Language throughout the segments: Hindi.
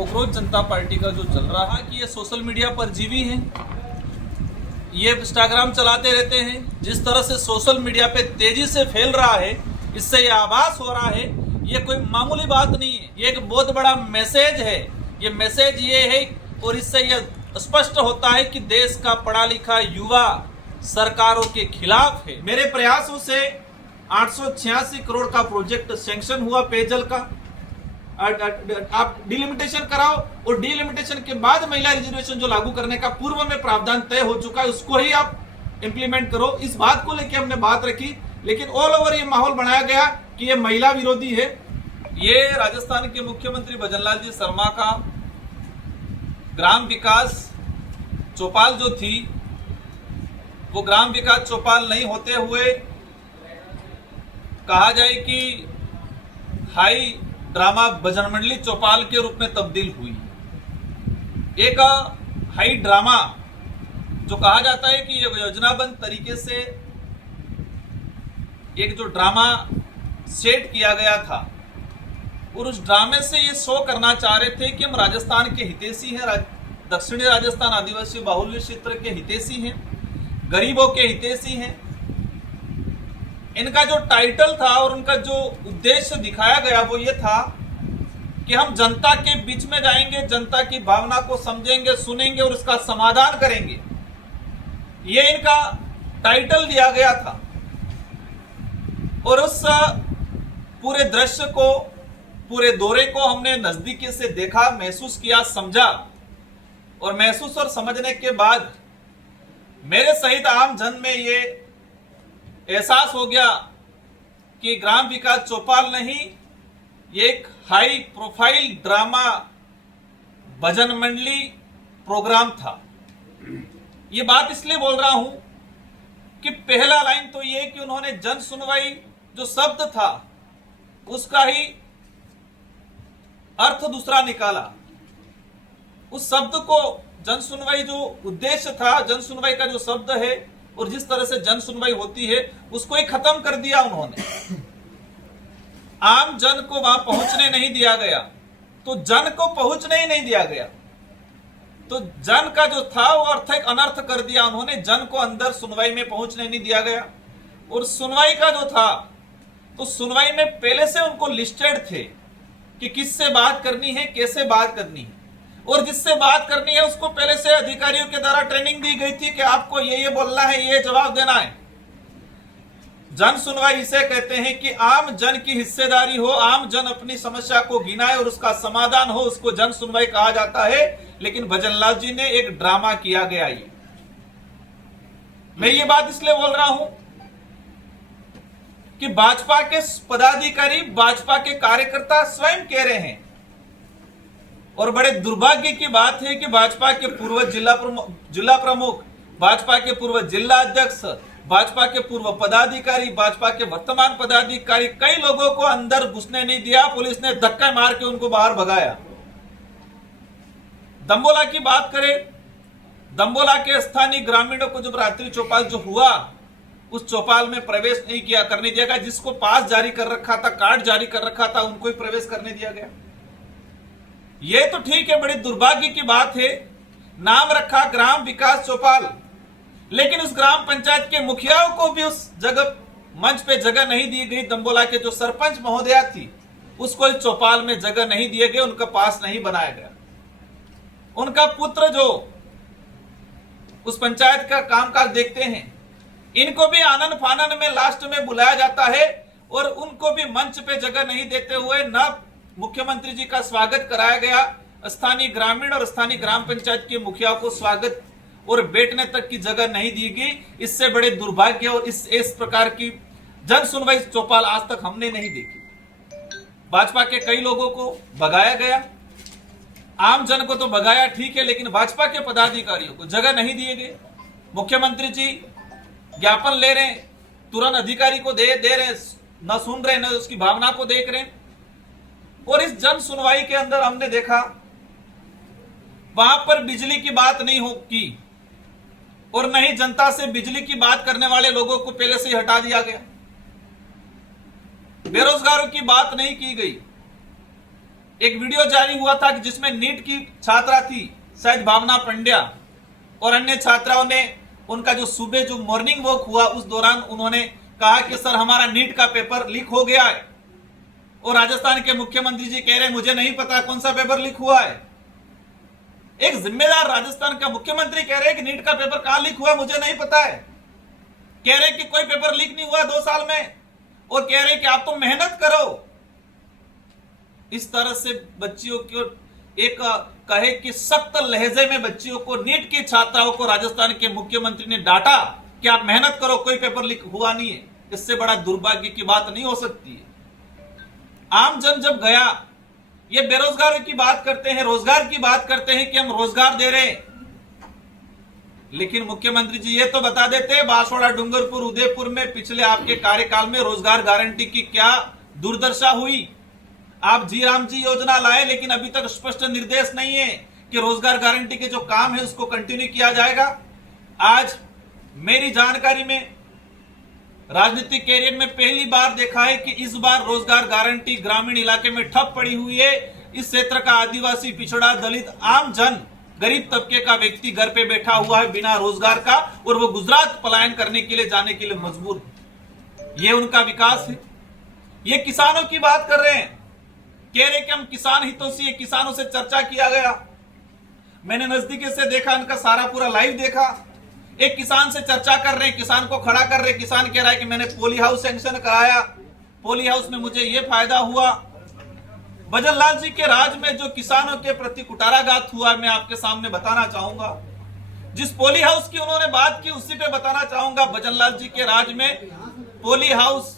कॉकरोच जनता पार्टी का जो चल रहा है कि ये सोशल मीडिया पर जीवी है, ये इंस्टाग्राम चलाते रहते हैं। जिस तरह से सोशल मीडिया पे तेजी से फैल रहा है, इससे ये आभास हो रहा है ये कोई मामूली बात नहीं है, ये एक बहुत बड़ा मैसेज है। ये मैसेज ये है और इससे ये स्पष्ट होता है कि देश का पढ़ा लिखा युवा सरकारों के खिलाफ है। मेरे प्रयासों से 886 करोड़ का प्रोजेक्ट सैंक्शन हुआ पेयजल का। आप डिलिमिटेशन कराओ और डिलिमिटेशन के बाद महिला रिजर्वेशन जो लागू करने का पूर्व में प्रावधान तय हो चुका है उसको ही आप इंप्लीमेंट करो। इस बात को लेकर हमने बात रखी, लेकिन ऑल ओवर ये माहौल बनाया गया कि ये महिला विरोधी है। ये राजस्थान के मुख्यमंत्री भजनलाल जी शर्मा का ग्राम विकास चौपाल जो थी वो ग्राम विकास चौपाल नहीं होते हुए कहा जाए कि हाई ड्रामा भजन मंडली चौपाल के रूप में तब्दील हुई। एक हाई ड्रामा जो कहा जाता है कि ये योजनाबद्ध तरीके से एक जो ड्रामा सेट किया गया था और उस ड्रामे से ये शो करना चाह रहे थे कि हम राजस्थान के हितैषी हैं, दक्षिणी राजस्थान आदिवासी बाहुल्य क्षेत्र के हितैषी हैं, गरीबों के हितैषी हैं। इनका जो टाइटल था और उनका जो उद्देश्य दिखाया गया वो ये था कि हम जनता के बीच में जाएंगे, जनता की भावना को समझेंगे, सुनेंगे और उसका समाधान करेंगे। ये इनका टाइटल दिया गया था और उस पूरे दृश्य को, पूरे दौरे को हमने नजदीकी से देखा, महसूस किया, समझा और महसूस और समझने के बाद मेरे सहित आम जन में ये एहसास हो गया कि ग्राम विकास चौपाल नहीं, ये एक हाई प्रोफाइल ड्रामा भजन मंडली प्रोग्राम था। ये बात इसलिए बोल रहा हूं कि पहला लाइन तो ये कि उन्होंने जन सुनवाई जो शब्द था उसका ही अर्थ दूसरा निकाला। उस शब्द को, जन सुनवाई जो उद्देश्य था, जन सुनवाई का जो शब्द है और जिस तरह से जन सुनवाई होती है उसको ही खत्म कर दिया उन्होंने। आम जन को वहां पहुंचने नहीं दिया गया, तो जन को पहुंचने ही नहीं दिया गया, तो जन का जो था वो अर्थ अनर्थ कर दिया उन्होंने। जन को अंदर सुनवाई में पहुंचने नहीं दिया गया और सुनवाई का जो था तो सुनवाई में पहले से उनको लिस्टेड थे कि किससे बात करनी है, कैसे बात करनी है, और जिससे बात करनी है उसको पहले से अधिकारियों के द्वारा ट्रेनिंग दी गई थी कि आपको ये बोलना है, ये जवाब देना है। जन सुनवाई इसे कहते हैं कि आम जन की हिस्सेदारी हो, आम जन अपनी समस्या को गिनाए और उसका समाधान हो, उसको जन सुनवाई कहा जाता है। लेकिन भजनलाल जी ने एक ड्रामा किया गया। ये मैं ये बात इसलिए बोल रहा हूं कि भाजपा के पदाधिकारी, भाजपा के कार्यकर्ता स्वयं कह रहे हैं और बड़े दुर्भाग्य की बात है कि भाजपा के पूर्व जिला प्रमुख, भाजपा के पूर्व जिला अध्यक्ष, भाजपा के पूर्व पदाधिकारी, भाजपा के वर्तमान पदाधिकारी, कई लोगों को अंदर घुसने नहीं दिया। पुलिस ने धक्का मार के उनको बाहर भगाया। दंबोला की बात करें, दंबोला के स्थानीय ग्रामीणों को जब रात्रि चौपाल जो हुआ उस चौपाल में प्रवेश नहीं किया करने दिया गया। जिसको पास जारी कर रखा था, कार्ड जारी कर रखा था, उनको ही प्रवेश करने दिया गया। ये तो ठीक है, बड़ी दुर्भाग्य की बात है। नाम रखा ग्राम विकास चौपाल, लेकिन उस ग्राम पंचायत के मुखियाओं को भी उस जगह, मंच पे जगह नहीं दी गई। दंबोला के जो सरपंच महोदया थी उसको इस चौपाल में जगह नहीं दिए गए, उनका पास नहीं बनाया गया। उनका पुत्र जो उस पंचायत का कामकाज देखते हैं, इनको भी आनन फानन में लास्ट में बुलाया जाता है और उनको भी मंच पे जगह नहीं देते हुए न मुख्यमंत्री जी का स्वागत कराया गया। स्थानीय ग्रामीण और स्थानीय ग्राम पंचायत के मुखिया को स्वागत और बैठने तक की जगह नहीं दी गई। इससे बड़े दुर्भाग्य और इस प्रकार की जन सुनवाई चौपाल आज तक हमने नहीं देखी। भाजपा के कई लोगों को भगाया गया, आम जन को तो भगाया ठीक है, लेकिन भाजपा के पदाधिकारियों को जगह नहीं दिए गए। मुख्यमंत्री जी ज्ञापन ले रहे हैं, तुरंत अधिकारी को दे रहे हैं, न सुन रहे, न उसकी भावना को देख रहे हैं। और इस जन सुनवाई के अंदर हमने देखा वहां पर बिजली की बात नहीं हो की और न ही जनता से बिजली की बात करने वाले लोगों को पहले से ही हटा दिया गया। बेरोजगारों की बात नहीं की गई। एक वीडियो जारी हुआ था कि जिसमें नीट की छात्रा थी शायद भावना पंड्या और अन्य छात्राओं ने उनका जो सुबह जो मॉर्निंग वॉक हुआ उस दौरान उन्होंने कहा कि सर हमारा नीट का पेपर लीक हो गया है। और राजस्थान के मुख्यमंत्री जी कह रहे हैं मुझे नहीं पता कौन सा पेपर लीक हुआ है। एक जिम्मेदार राजस्थान का मुख्यमंत्री कह रहे हैं कि नीट का पेपर कहां लीक हुआ मुझे नहीं पता है। कह रहे हैं कि कोई पेपर लीक नहीं हुआ 2 साल में और कह रहे हैं कि आप तो मेहनत करो। इस तरह से बच्चियों को एक कहे कि सख्त लहजे में बच्चियों को नीट की छात्राओं को राजस्थान के मुख्यमंत्री ने डांटा कि आप मेहनत करो कोई पेपर लीक हुआ नहीं है। इससे बड़ा दुर्भाग्य की बात नहीं हो सकती है। आम जन जब गया, ये बेरोजगारों की बात करते हैं, रोजगार की बात करते हैं कि हम रोजगार दे रहे हैं, लेकिन मुख्यमंत्री जी ये तो बता देते बांसवाड़ा, डूंगरपुर, उदयपुर में पिछले आपके कार्यकाल में रोजगार गारंटी की क्या दुर्दशा हुई। आप जी राम जी योजना लाए लेकिन अभी तक स्पष्ट निर्देश नहीं है कि रोजगार गारंटी के जो काम है उसको कंटिन्यू किया जाएगा। आज मेरी जानकारी में राजनीतिक कैरियर में पहली बार देखा है कि इस बार रोजगार गारंटी ग्रामीण इलाके में ठप पड़ी हुई है। इस क्षेत्र का आदिवासी, पिछड़ा, दलित, आम जन, गरीब तबके का व्यक्ति घर पे बैठा हुआ है बिना रोजगार का और वो गुजरात पलायन करने के लिए जाने के लिए मजबूर है। ये उनका विकास है। ये किसानों की बात कर रहे हैं, कह रहे कि हम किसान हितों से, किसानों से चर्चा किया गया। मैंने नजदीकी से देखा, उनका सारा पूरा लाइव देखा। एक किसान से चर्चा कर रहे हैं, किसान को खड़ा कर रहे हैं। किसान कह रहा है कि मैंने पोली हाउस सैंक्शन कराया, पोली हाउस में मुझे ये फायदा हुआ। भजन लाल जी के राज में जो किसानों के प्रति कुटाराघात हुआ मैं आपके सामने बताना चाहूंगा। जिस पोली हाउस की उन्होंने बात की उसी पे बताना चाहूंगा। भजन लाल जी के राज में पोली हाउस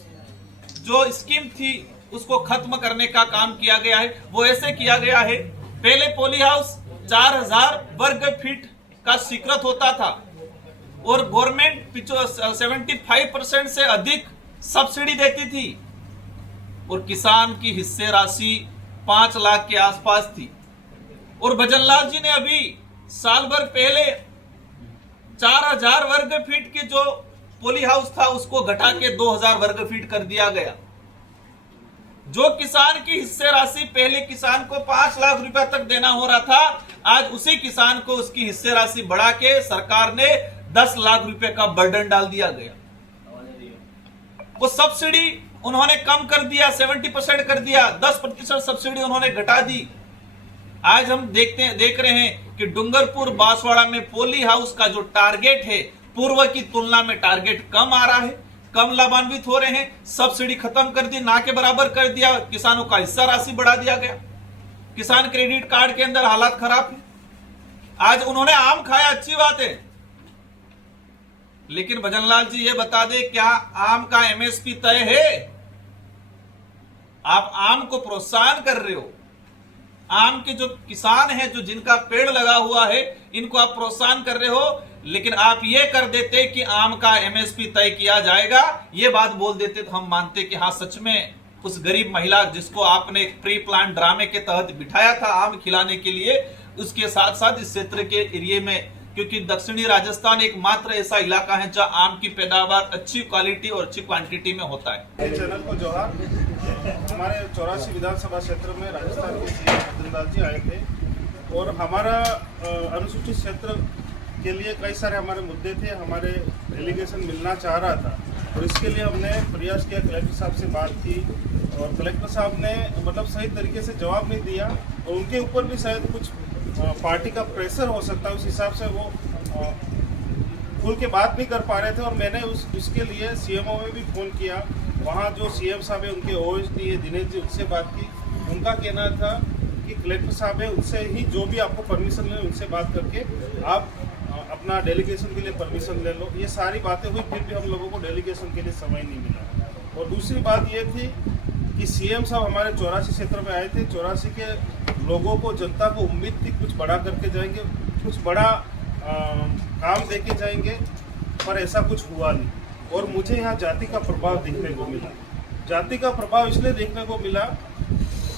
जो स्कीम थी उसको खत्म करने का काम किया गया है। वो ऐसे किया गया है, पहले पोली हाउस 4000 वर्ग फीट का स्वीकृत होता था और गवर्नमेंट 75% से अधिक सब्सिडी देती थी और किसान की हिस्से राशि 5 लाख के आसपास थी। और भजनलाल जी ने अभी साल भर पहले 4000 वर्ग फीट की जो पोली हाउस था उसको घटा के 2000 वर्ग फीट कर दिया गया। जो किसान की हिस्से राशि पहले किसान को 5 लाख रुपए तक देना हो रहा था, आज उसी किसान को उसकी हिस्से राशि बढ़ा के सरकार ने 10 लाख रुपए का बर्डन डाल दिया गया। वो सब्सिडी उन्होंने कम कर दिया, 70% कर दिया, 10% सब्सिडी उन्होंने घटा दी। आज हम देख रहे हैं कि डूंगरपुर, बांसवाड़ा में पोली हाउस का जो टारगेट है पूर्व की तुलना में टारगेट कम आ रहा है, कम लाभान्वित हो रहे हैं। सब्सिडी खत्म कर दी, ना के बराबर कर दिया, किसानों का हिस्सा राशि बढ़ा दिया गया। किसान क्रेडिट कार्ड के अंदर हालात खराब है। आज उन्होंने आम खाया, अच्छी बात है, लेकिन भजनलाल जी ये बता दे क्या आम का एमएसपी तय है? आप आम को प्रोत्साहन कर रहे हो। आम के जो किसान हैं, जो जिनका पेड़ लगा हुआ है, इनको आप प्रोत्साहन कर रहे हो, लेकिन आप ये कर देते कि आम का एमएसपी तय किया जाएगा, ये बात बोल देते तो हम मानते कि हाँ सच में उस गरीब महिला जिसको आपने एक प्री प्लान ड्रामे के तहत बिठाया था आम खिलाने के लिए, उसके साथ साथ इस क्षेत्र के एरिया में, क्योंकि दक्षिणी राजस्थान एकमात्र ऐसा इलाका है जहां आम की पैदावार अच्छी क्वालिटी और अच्छी क्वांटिटी में होता है। चैनल को जोहार। हमारे 84 विधानसभा क्षेत्र में राजस्थान के सीएम भजनलाल जी आए थे और हमारा अनुसूचित क्षेत्र के लिए कई सारे हमारे मुद्दे थे। हमारे डेलीगेशन मिलना चाह रहा था और इसके लिए हमने प्रयास किया, कलेक्टर साहब से बात की और कलेक्टर साहब ने मतलब सही तरीके से जवाब नहीं दिया और उनके ऊपर भी शायद कुछ पार्टी का प्रेशर हो सकता है, उस हिसाब से वो खुल के बात नहीं कर पा रहे थे। और मैंने उसके लिए सीएमओ में भी फ़ोन किया, वहाँ जो सीएम साहब है उनके ओएसडी है दिनेश जी, उनसे बात की। उनका कहना था कि कलेक्टर साहब है उनसे ही जो भी आपको परमिशन ले उनसे बात करके आप अपना डेलीगेशन के लिए परमिशन ले लो। ये सारी बातें हुई, फिर भी हम लोगों को डेलीगेशन के लिए समय नहीं मिला। और दूसरी बात ये थी कि सीएम साहब हमारे 84 क्षेत्र में आए थे। 84 के लोगों को, जनता को उम्मीद थी कुछ बड़ा करके जाएंगे, कुछ बड़ा काम दे के जाएंगे, पर ऐसा कुछ हुआ नहीं। और मुझे यहाँ जाति का प्रभाव देखने को मिला। जाति का प्रभाव इसलिए देखने को मिला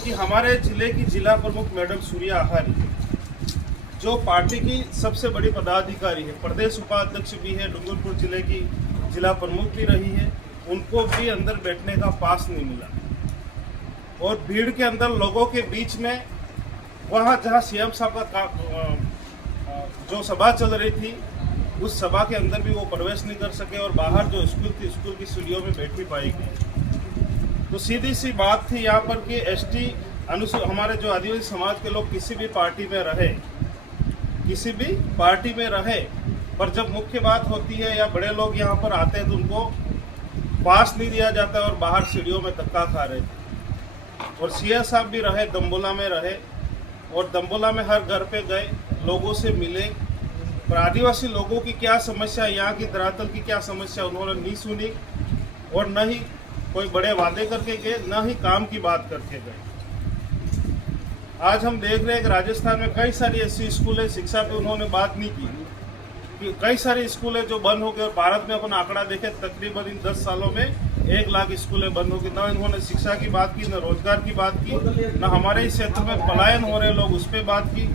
कि हमारे जिले की जिला प्रमुख मैडम सूर्या आहारी, जो पार्टी की सबसे बड़ी पदाधिकारी है, प्रदेश उपाध्यक्ष भी है, डूंगरपुर जिले की जिला प्रमुख भी रही है, उनको भी अंदर बैठने का पास नहीं मिला। और भीड़ के अंदर लोगों के बीच में वहाँ जहाँ सीएम साहब का जो सभा चल रही थी उस सभा के अंदर भी वो प्रवेश नहीं कर सके और बाहर जो स्कूल थी स्कूल की सीढ़ियों में बैठ भी पाएगी। तो सीधी सी बात थी यहाँ पर कि एसटी हमारे जो आदिवासी समाज के लोग किसी भी पार्टी में रहे पर जब मुख्य बात होती है या बड़े लोग यहाँ पर आते हैं तो उनको पास नहीं दिया जाता और बाहर सीढ़ियों में धक्का खा रहे थे। और सीएम साहब भी रहे, दम्बोला में रहे और दम्बोला में हर घर पे गए, लोगों से मिले, पर आदिवासी लोगों की क्या समस्या, यहाँ की धरातल की क्या समस्या उन्होंने नहीं सुनी और न ही कोई बड़े वादे करके गए, न ही काम की बात करके गए। आज हम देख रहे हैं कि राजस्थान में कई सारी ऐसी स्कूल है, शिक्षा पे उन्होंने बात नहीं की कि कई सारे स्कूल है जो बंद हो गए और भारत में अपन आंकड़ा देखे तकरीबन इन 10 सालों में 1 लाख स्कूलें बंद हो गई। न इन्होंने शिक्षा की बात की, न रोजगार की बात की, न हमारे इस क्षेत्र में पलायन हो रहे लोग उस पर बात की।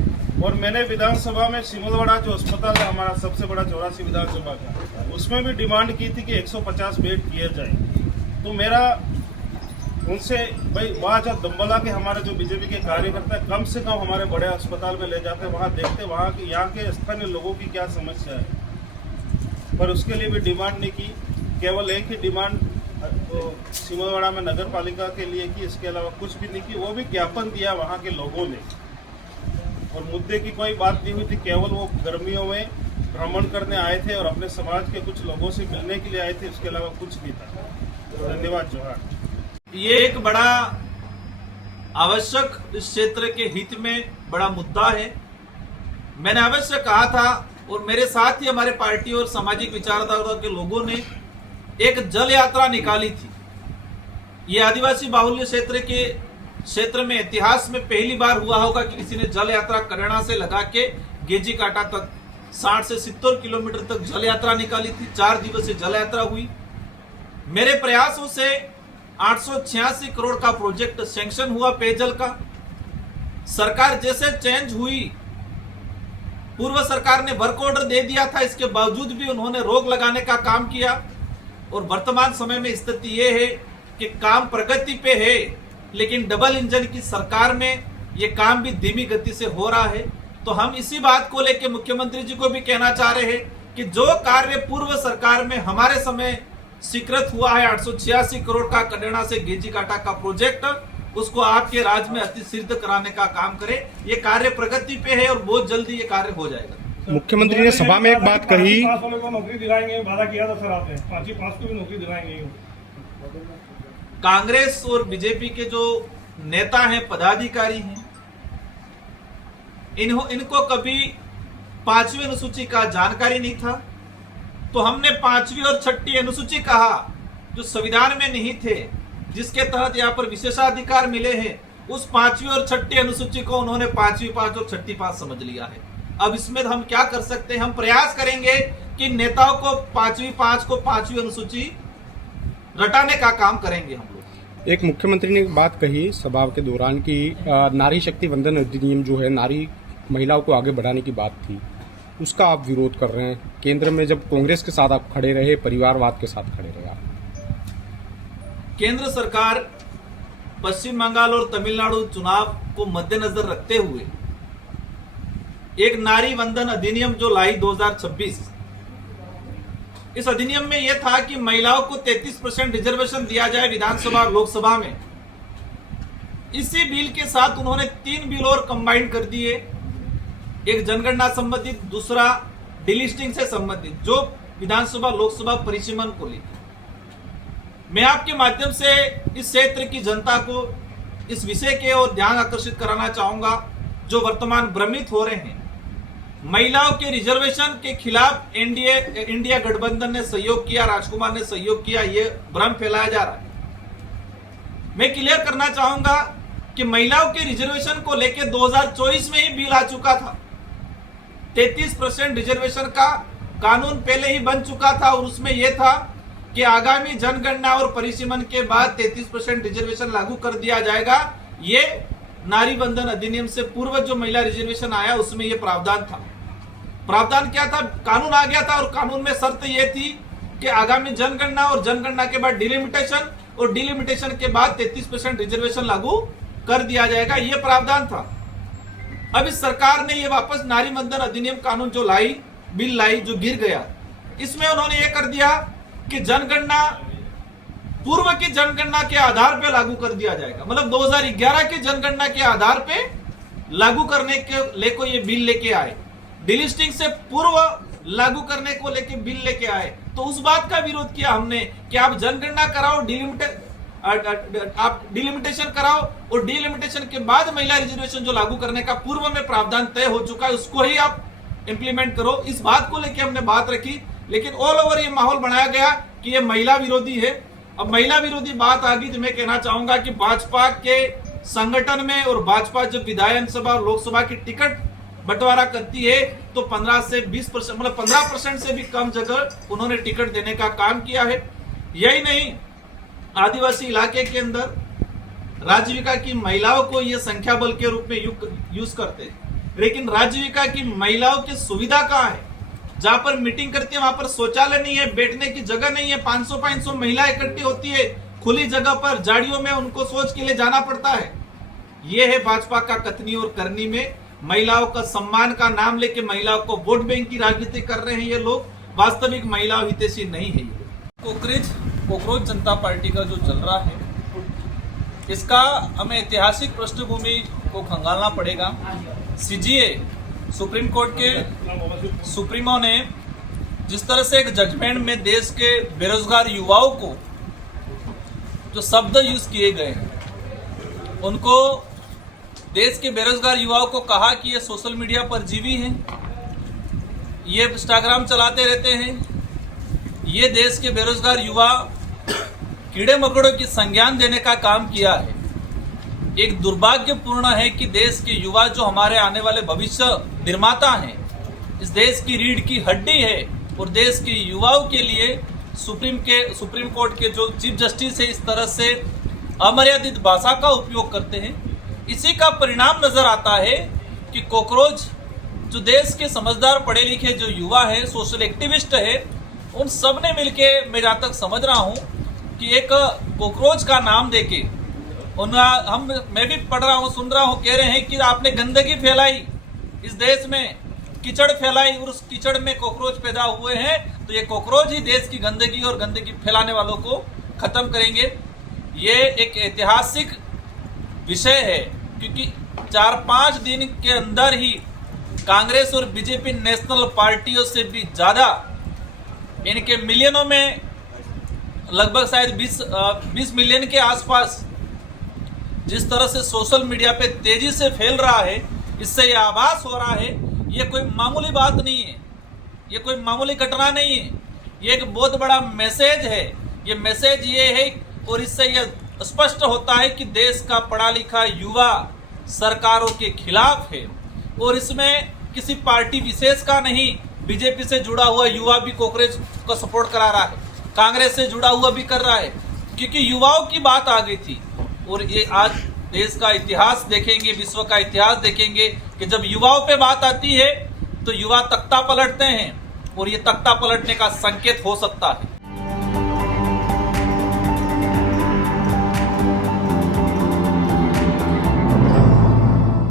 और मैंने विधानसभा में सिमलवाड़ा जो अस्पताल है हमारा सबसे बड़ा 84 विधानसभा का, उसमें भी डिमांड की थी कि 150 बेड किए जाए। तो मेरा उनसे भाई वहाँ जब दम्बोला के हमारे जो बीजेपी के कार्यकर्ता है कम से कम हमारे बड़े अस्पताल में ले जाते, वहाँ देखते वहाँ की यहाँ के स्थानीय लोगों की क्या समस्या है, पर उसके लिए भी डिमांड नहीं की। केवल एक ही डिमांड सिमलवाड़ा में नगर पालिका के लिए की, इसके अलावा कुछ भी नहीं की। वो भी ज्ञापन दिया वहाँ के लोगों ने और मुद्दे की कोई बात नहीं हुई थी। केवल वो गर्मियों में भ्रमण करने आए थे और अपने समाज के कुछ लोगों से मिलने के लिए आए थे, उसके अलावा कुछ नहीं था। धन्यवाद। जोहार। ये एक बड़ा आवश्यक इस क्षेत्र के हित में बड़ा मुद्दा है। मैंने अवश्य कहा था और मेरे साथ ही हमारे पार्टी और सामाजिक विचारधारा के लोगों ने एक जल यात्रा निकाली थी। ये आदिवासी बाहुल्य क्षेत्र में इतिहास में पहली बार हुआ होगा कि किसी ने जल यात्रा करेणा से लगा के गेजी काटा तक 60 से 70 किलोमीटर तक जल यात्रा निकाली थी। 4 दिवसीय जल यात्रा हुई। मेरे प्रयासों से 886 करोड़ का प्रोजेक्ट सैंक्शन हुआ पेयजल का। सरकार जैसे चेंज हुई, पूर्व सरकार ने वर्क ऑर्डर दे दिया था, इसके बावजूद भी उन्होंने रोक लगाने का काम किया। और वर्तमान समय में स्थिति ये है कि काम प्रगति पे है, लेकिन डबल इंजन की सरकार में ये काम भी धीमी गति से हो रहा है। तो हम इसी बात को लेकर मुख्यमंत्री जी को भी कहना चाह रहे हैं कि जो कार्य पूर्व सरकार में हमारे समय स्वीकृत हुआ है 886 करोड़ का कडेना से गेजी काटा का प्रोजेक्ट, उसको आपके राज्य में अति शीघ्र कराने का काम करें। ये कार्य प्रगति पे है और बहुत जल्दी ये कार्य हो जाएगा। मुख्यमंत्री ने सभा में एक बात कही, पास वाले को नौकरी दिलाएंगे, वादा किया था सर आपने, 5 पास को भी नौकरी दिलाएंगे। कांग्रेस और बीजेपी के जो नेता हैं, पदाधिकारी हैं, इनको कभी 5वीं अनुसूची का जानकारी नहीं था। तो हमने 5वीं और 6ठी अनुसूची कहा जो संविधान में नहीं थे, जिसके तहत यहाँ पर विशेषाधिकार मिले हैं, उस 5वीं और 6ठी अनुसूची को उन्होंने 5वीं पास और 6ठी पास समझ लिया है। अब इसमें हम क्या कर सकते हैं? हम प्रयास करेंगे कि नेताओं को 5वीं पास को 5वीं अनुसूची रटाने का काम करेंगे हम लोग। एक मुख्यमंत्री ने बात कही सभा के दौरान कि नारी शक्ति वंदन अधिनियम जो है, नारी महिलाओं को आगे बढ़ाने की बात थी, उसका आप विरोध कर रहे हैं। केंद्र में जब कांग्रेस के साथ आप खड़े रहे, परिवारवाद के साथ खड़े रहे आप। केंद्र सरकार पश्चिम बंगाल और तमिलनाडु चुनाव को मद्देनजर रखते हुए एक नारी वंदन अधिनियम जो लाई 2026, इस अधिनियम में यह था कि महिलाओं को 33% रिजर्वेशन दिया जाए विधानसभा और लोकसभा में। इसी बिल के साथ उन्होंने 3 बिल और कंबाइन कर दिए, एक जनगणना संबंधित, दूसरा डिलिस्टिंग से संबंधित, जो विधानसभा लोकसभा परिसीमन को लेकर। मैं आपके माध्यम से इस क्षेत्र की जनता को इस विषय के ओर ध्यान आकर्षित कराना चाहूंगा, जो वर्तमान भ्रमित हो रहे हैं। महिलाओं के रिजर्वेशन के खिलाफ इंडिया गठबंधन ने सहयोग किया, राजकुमार ने सहयोग किया, ये भ्रम फैलाया जा रहा है। मैं क्लियर करना चाहूंगा कि महिलाओं के रिजर्वेशन को लेकर 2024 में ही बिल आ चुका था। 33% रिजर्वेशन का कानून पहले ही बन चुका था और उसमें यह था कि आगामी जनगणना और परिसीमन के बाद 33% रिजर्वेशन लागू कर दिया जाएगा। ये नारी वंदन अधिनियम से पूर्व जो महिला रिजर्वेशन आया उसमें यह प्रावधान था। प्रावधान क्या था? कानून आ गया था और कानून में शर्त यह थी कि आगामी जनगणना और जनगणना के बाद डिलिमिटेशन और डिलिमिटेशन के बाद 33% रिजर्वेशन लागू कर दिया जाएगा, ये प्रावधान था। अब इस सरकार ने ये वापस नारी बंधन अधिनियम कानून जो बिल लाई जो गिर गया, इसमें उन्होंने ये कर दिया कि जनगणना पूर्व की जनगणना के आधार पे लागू कर दिया जाएगा। मतलब 2011 की जनगणना के आधार पे लागू करने के लेको ये बिल लेके आए, डिलिस्टिंग से पूर्व लागू करने को लेके बिल लेके आए। तो उस बात का विरोध किया हमने कि आप जनगणना कराओ, आप डिलिमिटेशन कराओ और डिलिमिटेशन के बाद महिला रिजर्वेशन जो लागू करने का पूर्व में प्रावधान तय हो चुका है उसको ही आप इंप्लीमेंट करो। इस बात को लेके हमने बात रखी, लेकिन ऑल ओवर ये माहौल बनाया गया कि ये महिला विरोधी है। अब महिला विरोधी बात आ गई तो मैं कहना चाहूंगा कि भाजपा के संगठन में और भाजपा जब विधानसभा और लोकसभा की टिकट बंटवारा करती है तो 15 से 20% मतलब 15% से भी कम जगह उन्होंने टिकट देने का काम किया है। यही नहीं, आदिवासी इलाके के अंदर राज्यविका की महिलाओं को ये संख्या बल के रूप में यूज करते हैं, लेकिन राज्यविका की महिलाओं की सुविधा कहाँ है? जहां पर मीटिंग करती है वहां पर शौचालय नहीं है, बैठने की जगह नहीं है, 500-500 महिला इकट्ठी होती है खुली जगह पर, झाड़ियों में उनको शौच के लिए जाना पड़ता है। ये है भाजपा का कथनी और करनी में। महिलाओं का सम्मान का नाम लेके महिलाओं को वोट बैंक की राजनीति कर रहे हैं ये लोग, वास्तविक महिला हितैषी नहीं है ये। कोकरोच जनता पार्टी का जो चल रहा है इसका हमें ऐतिहासिक पृष्ठभूमि को खंगालना पड़ेगा। सीजीए सुप्रीम कोर्ट के सुप्रीमो ने जिस तरह से एक जजमेंट में देश के बेरोजगार युवाओं को जो शब्द यूज किए गए हैं, उनको देश के बेरोजगार युवाओं को कहा कि ये सोशल मीडिया पर जीवी हैं, ये इंस्टाग्राम चलाते रहते हैं, ये देश के बेरोजगार युवा कीड़े मकोड़ों की संज्ञान देने का काम किया है। एक दुर्भाग्यपूर्ण है कि देश के युवा जो हमारे आने वाले भविष्य निर्माता हैं, इस देश की रीढ़ की हड्डी है, और देश के युवाओं के लिए सुप्रीम कोर्ट के जो चीफ जस्टिस है इस तरह से अमर्यादित भाषा का उपयोग करते हैं। इसी का परिणाम नजर आता है कि कॉकरोच जो देश के समझदार पढ़े लिखे जो युवा है, सोशल एक्टिविस्ट है, उन सब ने मिलके मैं जहाँ तक समझ रहा हूँ कि एक कॉकरोच का नाम देके मैं भी पढ़ रहा हूँ, सुन रहा हूँ, कह रहे हैं कि आपने गंदगी फैलाई इस देश में, कीचड़ फैलाई और उस कीचड़ में कॉकरोच पैदा हुए हैं, तो ये कॉकरोच ही देश की गंदगी और गंदगी फैलाने वालों को खत्म करेंगे। ये एक ऐतिहासिक विषय है क्योंकि 4-5 दिन के अंदर ही कांग्रेस और बीजेपी नेशनल पार्टियों से भी ज्यादा, इनके मिलियनों में लगभग शायद 20 मिलियन के आसपास जिस तरह से सोशल मीडिया पे तेजी से फैल रहा है, इससे ये आभास हो रहा है ये कोई मामूली बात नहीं है, ये कोई मामूली घटना नहीं है, ये एक बहुत बड़ा मैसेज है। ये मैसेज ये है और इससे ये स्पष्ट होता है कि देश का पढ़ा लिखा युवा सरकारों के खिलाफ है, और इसमें किसी पार्टी विशेष का नहीं, बीजेपी से जुड़ा हुआ युवा भी कांग्रेस को सपोर्ट करा रहा है, कांग्रेस से जुड़ा हुआ भी कर रहा है, क्योंकि युवाओं की बात आ गई थी। और ये आज देश का इतिहास देखेंगे, विश्व का इतिहास देखेंगे कि जब युवाओं पे बात आती है तो युवा तख्ता पलटते हैं, और ये तख्ता पलटने का संकेत हो सकता है।